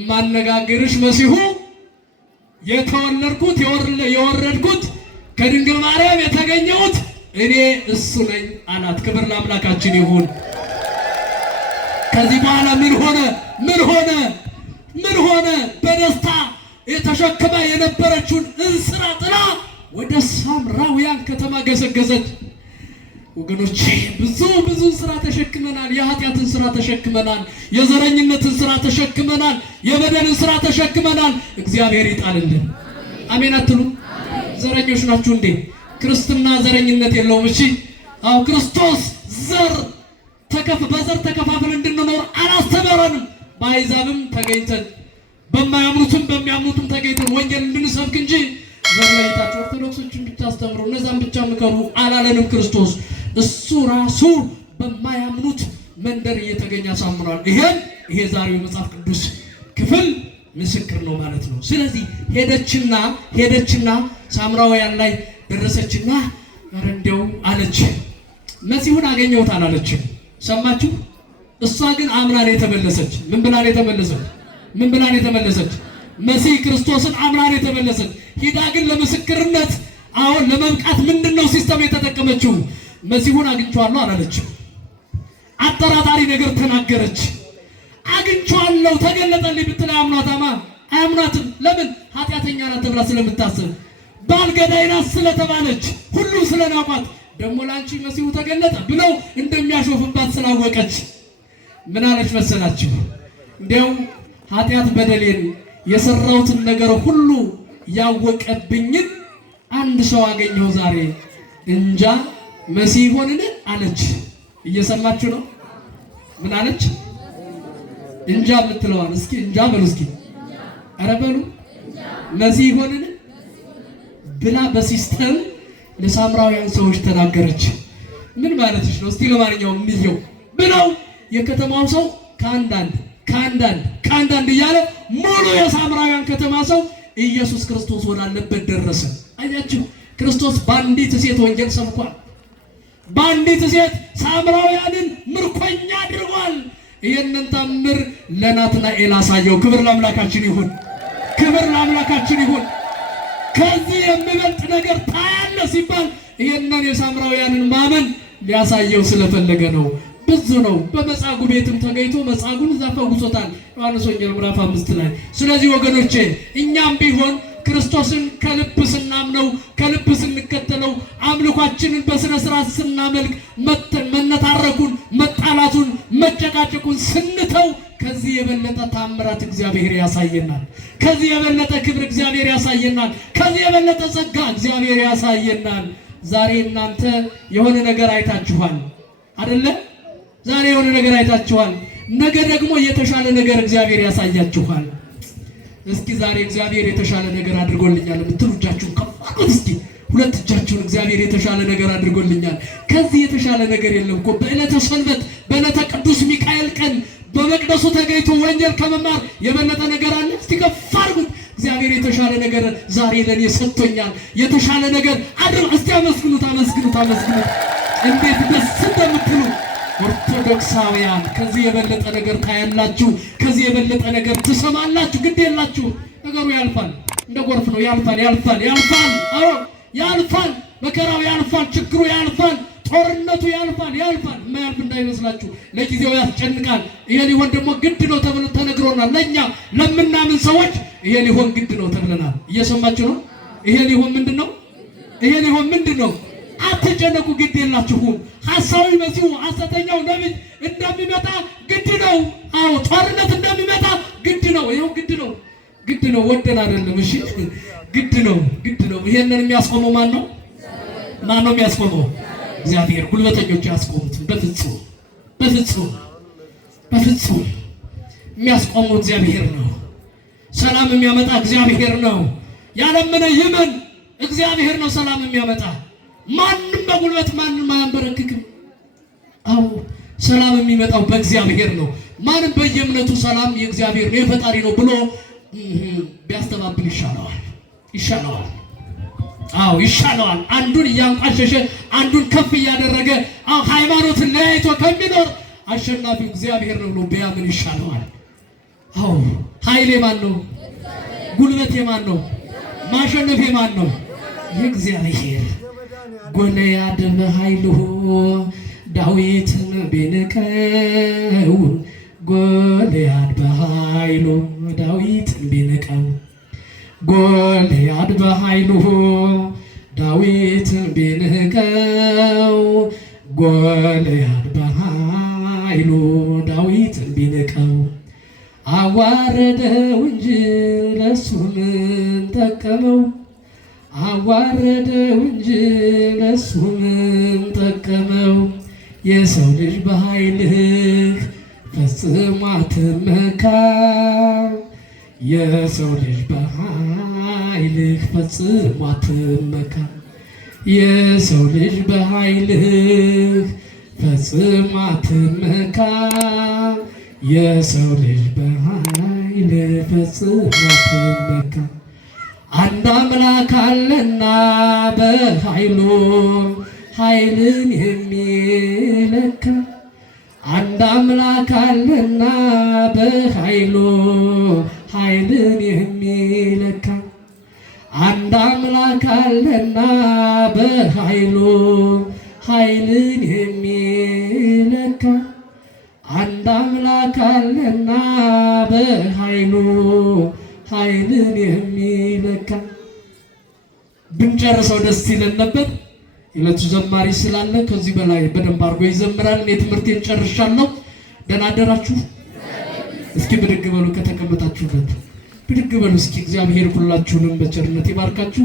ማነጋገርሽ መሲሁ የተወለድኩት የወረድኩት ከድንግል ማርያም የተገኘሁት እኔ እሱ ነኝ አላት። ክብር ለአምላካችን ይሁን። ከዚህ በኋላ ምን ሆነ? በደስታ የተሸክማ የነበረችውን እንስራ ጥላ ወደ ሳምራውያን ከተማ ገሰገሰች። ወገኖቼ ብዙ ስራ ተሸክመናል። የኃጢአትን ስራ ተሸክመናል። የዘረኝነትን ስራ ተሸክመናል። የበደልን ስራ ተሸክመናል። እግዚአብሔር ይጣልልን። አሜን አትሉ? ዘረኞች ናችሁ እንዴ? ክርስትና ዘረኝነት የለውም። እሺ አው ክርስቶስ በዘር ተከፋፍለን እንድንኖር አላስተማረንም። በአሕዛብም ተገኝተን በሚያምኑትም ተገኝተን ወንጌል እንድንሰብክ እንጂ ዘርላይታችሁ ኦርቶዶክሶችን ብቻ አስተምሩ፣ እነዛም ብቻ ምከሩ አላለንም ክርስቶስ። እሱ ራሱ በማያምኑት መንደር እየተገኘ አሳምኗል። ይሄ ዛሬው መጽሐፍ ቅዱስ ክፍል ምስክር ነው ማለት ነው። ስለዚህ ሄደችና ሳምራውያን ላይ ደረሰችና እንደው አለች፣ መሲሁን አገኘሁት አላለችም። ሰማችሁ? እሷ ግን አምና ነው የተመለሰች። ምን ብላ ነው የተመለሰች? መሲህ ክርስቶስን አምና ነው የተመለሰች። ሂዳ ግን ለምስክርነት አሁን ለመብቃት ምንድነው ሲስተም የተጠቀመችው? መሲሁን አግኝቼዋለሁ አላለችም። አጠራጣሪ ነገር ተናገረች። አግኝቼዋለሁ ተገለጠልኝ ብትል አያምኗትም። ለምን? ኃጢአተኛ ናት ተብላ ስለምታስብ፣ ባልገዳይ ናት ስለተባለች፣ ሁሉ ስለናቋት፣ ደግሞ ላንቺ መሲሁ ተገለጠ ብለው እንደሚያሾፍባት ስላወቀች ምን አለች መሰላችሁ? እንዲያው ኃጢአት በደሌን የሰራሁትን ነገር ሁሉ ያወቀብኝን አንድ ሰው አገኘሁ ዛሬ፣ እንጃ መሲህ ሆንን አለች። እየሰማችሁ ነው? ምን አለች? እንጃ የምትለዋል እስኪ እንጃ በሉ እስኪ፣ ኧረ በሉ መሲህ ሆንን ብላ በሲስተም ለሳምራውያን ሰዎች ተናገረች። ምን ማለትሽ ነው? እስቲ ለማንኛውም እንየው ብለው የከተማው ሰው ከአንዳንድ እያለ ሙሉ የሳምራውያን ከተማ ሰው ኢየሱስ ክርስቶስ ወዳለበት ደረሰ። አያችሁ፣ ክርስቶስ በአንዲት ሴት ወንጌል ሰብኳል። በአንዲት ሴት ሳምራውያንን ምርኮኛ አድርጓል። ይህንን ታምር ለናትናኤል አሳየው። ክብር ለአምላካችን ይሁን። ከዚህ የሚበልጥ ነገር ታያለ ሲባል ይህንን የሳምራውያንን ማመን ሊያሳየው ስለፈለገ ነው። ብዙ ነው። በመጻጉዕ ቤትም ተገኝቶ መጻጉዕን እዛ ፈውሶታል፣ ዮሐንስ ወንጌል ምዕራፍ 5 ላይ። ስለዚህ ወገኖቼ እኛም ቢሆን ክርስቶስን ከልብ ስናምነው፣ ከልብ ስንከተለው፣ አምልኳችንን በስነ ስርዓት ስናመልክ፣ መነታረኩን፣ መጣላቱን፣ መጨቃጨቁን ስንተው ከዚህ የበለጠ ታምራት እግዚአብሔር ያሳየናል። ከዚህ የበለጠ ክብር እግዚአብሔር ያሳየናል። ከዚህ የበለጠ ጸጋ እግዚአብሔር ያሳየናል። ዛሬ እናንተ የሆነ ነገር አይታችኋል አይደለ? ዛሬ የሆነ ነገር አይታችኋል። ነገ ደግሞ የተሻለ ነገር እግዚአብሔር ያሳያችኋል። እስኪ ዛሬ እግዚአብሔር የተሻለ ነገር አድርጎልኛል የምትሉ እጃችሁን ከፍ አድርጉት እስኪ። ሁለት እጃችሁን እግዚአብሔር የተሻለ ነገር አድርጎልኛል። ከዚህ የተሻለ ነገር የለም እኮ። በዕለተ ሰንበት በዕለተ ቅዱስ ሚካኤል ቀን በመቅደሱ ተገኝቶ ወንጌል ከመማር የበለጠ ነገር አለ? እስቲ ከፍ አድርጉት። እግዚአብሔር የተሻለ ነገር ዛሬ ለኔ ሰጥቶኛል። የተሻለ ነገር አድርጉ እስቲ። አመስግኑት። እንዴት ደስ እንደምትሉ ኦርቶዶክሳውያን። ከዚህ የበለጠ ነገር ታያላችሁ። ከዚህ የበለጠ ነገር ትሰማላችሁ። ግድ የላችሁ። ነገሩ ያልፋል፣ እንደ ጎርፍ ነው። ያልፋል። አዎ ያልፋል። መከራው ያልፋል። ችግሩ ያልፋል። ጦርነቱ ያልፋል። የማያልፍ እንዳይመስላችሁ። ለጊዜው ያስጨንቃል። ይሄ ሊሆን ደግሞ ግድ ነው ተብሎ ተነግሮናል። ለኛ ለምናምን ሰዎች ይሄ ሊሆን ግድ ነው ተብለናል። እየሰማችሁ ነው? ይሄ ሊሆን ምንድን ነው? አትጨነቁ፣ ግድ የላችሁም። ሐሳዊ መሲሁ ሐሰተኛው ነብይ እንደሚመጣ ግድ ነው። አዎ ጦርነት እንደሚመጣ ግድ ነው። ይሄው ግድ ነው። ወደን አይደለም። እሺ ግድ ነው። ይሄንን የሚያስቆመው ማን ነው የሚያስቆመው? እግዚአብሔር። ጉልበተኞች ያስቆሙት በፍጹም የሚያስቆመው እግዚአብሔር ነው። ሰላም የሚያመጣ እግዚአብሔር ነው። ያለምነ ይመን እግዚአብሔር ነው ሰላም የሚያመጣ። ማንም በጉልበት ማንም አያንበረክክም። አዎ ሰላም የሚመጣው በእግዚአብሔር ነው። ማንም በየእምነቱ ሰላም የእግዚአብሔር ነው የፈጣሪ ነው ብሎ ቢያስተባብል ይሻለዋል። አዎ ይሻለዋል። አንዱን እያንቋሸሸ አንዱን ከፍ እያደረገ ሃይማኖትን ለያይቶ ከሚኖር አሸናፊው እግዚአብሔር ነው ብሎ ቢያምን ይሻለዋል። አዎ ኃይሌ ማን ነው? ጉልበቴ ማን ነው? ማሸነፌ ማን ነው? የእግዚአብሔር። ጎልያድ በኃይልሁ ዳዊትን ቢንቀው፣ ጎልያድ በኃይሉ ዳዊትን ቢንቀው፣ ጎልያድ በኃይልሁ ዳዊትን ቢንቀው፣ ጎልያድ በኃይሉ ዳዊትን ቢንቀው፣ አዋረደው እንጂ ለሱ ምን ጠቀመው? አዋረደው እንጂ ለሱ ምን ጠቀመው? የሰው ልጅ በኃይልህ ፈጽሞ አትመካ፣ የሰው ልጅ በኃይልህ ፈጽሞ አትመካ፣ የሰው ልጅ በኃይልህ ፈጽሞ አትመካ፣ የሰው ልጅ በኃይልህ ፈጽሞ አትመካ። አንድ አምላክ አለና በኃይሉ ኃይልን የሚለካ፣ አንድ አምላክ አለና በኃይሉ ኃይልን የሚለካ፣ አንድ አምላክ አለና በኃይሉ ኃይልን የሚለካ፣ አንድ አምላክ አለና በኃይሉ ኃይልን የሚለካ። ብንጨርሰው ደስ ይለን ነበር። የዕለቱ ዘማሪ ስላለ ከዚህ በላይ በደንብ አድርጎ ይዘምራል። እኔ ትምህርቴን ጨርሻለሁ። ደህና አደራችሁ። እስኪ ብድግ በሉ፣ ከተቀመጣችሁበት ብድግ በሉ እስኪ። እግዚአብሔር ሁላችሁንም በቸርነት ይባርካችሁ።